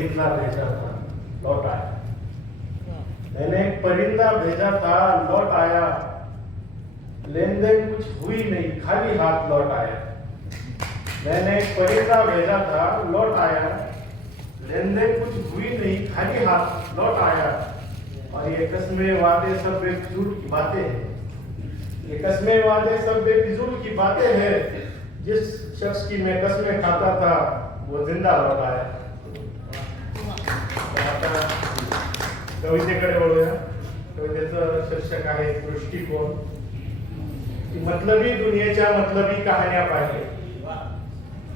परिंदा भेजा था लौट आया। मैंने एक परिंदा भेजा था लौट आया, लेन देन कुछ हुई नहीं खाली हाथ लौट आया। मैंने एक परिंदा भेजा था लौट आया, लेन देन कुछ हुई नहीं खाली हाथ लौट आया। और ये कस्में वादे सब बेफिजूल की बातें हैं, ये कस्में वादे सब बेफिजूल की बातें हैं। जिस शख्स की मैं कस्में खाता था वो जिंदा लौट आया। आता कवितेकडे वळूया। कवितेचं शीर्षक आहे दृष्टिकोन। की मतलबी दुनियेच्या मतलबी कहाण्या पाहिल्या,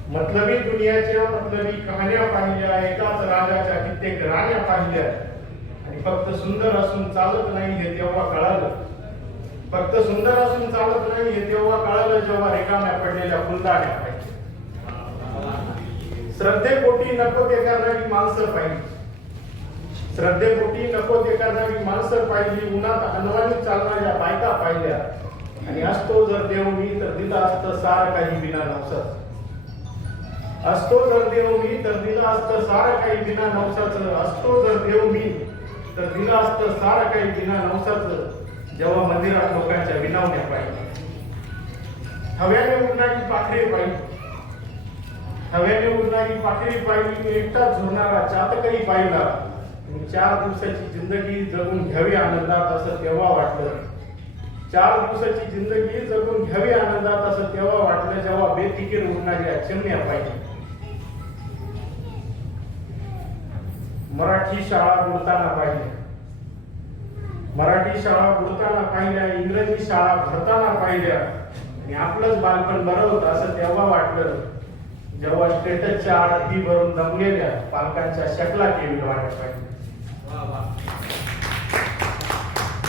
मतलबी दुनियाच्या मतलबी कहाण्या पाहिल्या, एकाच राजाच्या कित्येक राण्या पाहिल्या। आणि फक्त सुंदर असून चालत नाही हे तेव्हा कळालं, फक्त सुंदर असून चालत नाही हे तेव्हा कळालं जेव्हा रिकाम्या पडलेल्या फुलदाण्या पाहिल्या। श्रद्धेपोटी नको ते करणारी माणसं पाहिली, श्रद्धेपोटी नको ते करणारी माणसं पाहिली। उन्हात अनवाणी चालणाऱ्या बायका पाहिल्या। आणि असतो जर देव मी तर दिला असतं सार काही बिना नवसाचं, असतो जर देव मी तर दिला असतं सार काही बिना नवसाचं, असतो जर देव मी तर दिला असतं सार काही बिना नवसाचं। जेव्हा मंदिरात लोकांच्या विनावण्या पाहिल्या, हव्याने उडणारी पाखरे पाहिली, हव्याने उडणारी पाखरी पाहिली। मी एकटाच झुरणारा चातकही पाहिला। 4 दिवसाची जिंदगी जगून घ्यावी आनंदात असं तेव्हा वाटलं, 4 दिवसाची जिंदगी जगून घ्यावी आनंदात असं तेव्हा वाटलं जेव्हा बेफिकीर उडणाऱ्या चिमण्या पाहिल्या। मराठी शाळा बुडताना पाहिल्या, मराठी शाळा बुडताना पाहिल्या, इंग्रजी शाळा भरताना पाहिल्या। आणि आपलंच बालपण बरं होतं असं तेव्हा वाटलं जेव्हा स्टेटसच्या आड फी भरून दमलेल्या पालकांच्या शकला टीव्ही वाढत पाहिजे।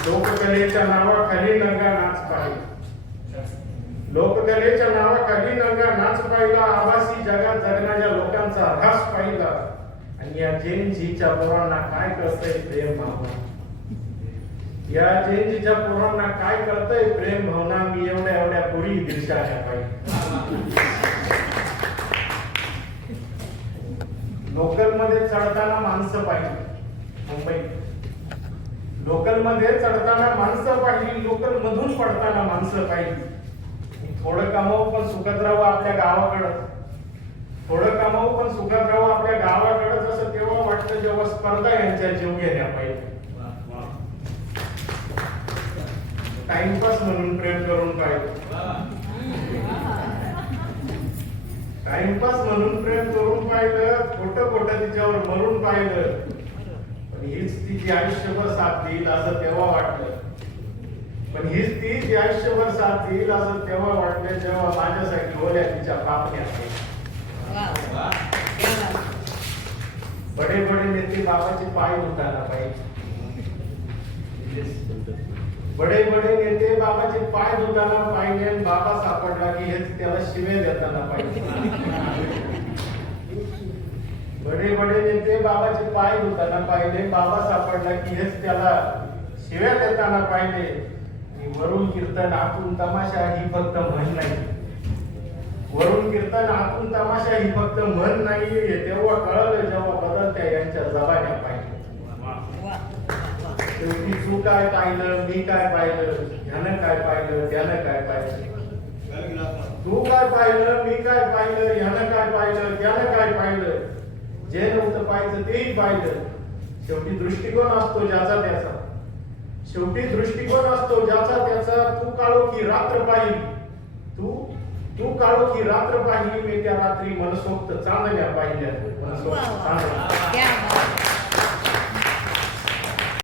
लोककलेच्या नावाखाली नंगा नाच पाहिला, लोककलेच्या नावाखाली नंगा नाच पाहिला। आभासी जगात जगणाऱ्या लोकांचा ऱ्हास पाहिला। आणि या जेनजीच्या पोरांना काय कळतंय प्रेम भावना, या जेनजीच्या पोरांना काय कळतंय प्रेम भावना। मी एवढ्या एवढ्या पोरी दिलशाच्या पाहिजे। लोकल मध्ये चढताना माणसं पाहिली, मुंबईत लोकल मध्ये चढताना माणसं पाहिली, लोकल मधून पडताना माणसं पाहिली। थोडं कमावू पण सुखत राहू आपल्या गावाकडं, थोडं कमावू पण सुखत राहू आपल्या गावाकडं असं तेव्हा वाटतं जेव्हा स्पर्धा यांच्या जीव घेण्या पाहिजे। टाइमपास म्हणून प्रेम करून पाहिजे, टाइमपास म्हणून प्रेम करून पाहिलं, खोटं खोटं तिच्यावर मरून पाहिलं। पण हीच ती जी आयुष्यभर साथ देईल असं तेव्हा वाटलं, पण हीच ती जी आयुष्यभर साथ देईल असं तेव्हा वाटलं जेव्हा माझ्यासाठी ओल्या तिच्या पापण्या। बडे बडे नेते बाबाचे पाय धुताना पाहिजे, बडे बडे नेते बाबाचे पाय धुताना पाहिजे। बाबा सापडला की हेच त्याला शिवे देताना पाहिजे। बडे बडे नेते बाबाचे पाय धुताना पाहिले, बाबा सापडला की हेच त्याला शिव्या देताना पाहिले। वरून कीर्तन आतून तमाशा ही फक्त म्हण नाही, वरून कीर्तन आतून तमाशा ही फक्त म्हण नाही। हे तेव्हा कळलं जेव्हा बदलत्या यांच्या जबान्या पाहिजे। शेवटी तू काय पाहिलं, मी काय पाहिलं, ह्यानं काय पाहिलं, त्यानं काय पाहिलं। तू काय पाहिलं, मी काय पाहिलं, ह्यानं काय पाहिलं, त्यानं काय पाहिलं। जे नव्हतं पाहिजे तेही पाहिलं। शेवटी दृष्टिकोन असतो ज्याचा त्याचा, शेवटी दृष्टिकोन असतो ज्याचा त्याचा। तू काळो की रात्र पाहिली, तू काळो की रात्र पाहिली। मी त्या रात्री मनसोक्त चांदण्या पाहिल्या, मनसोक्त चांदण्या।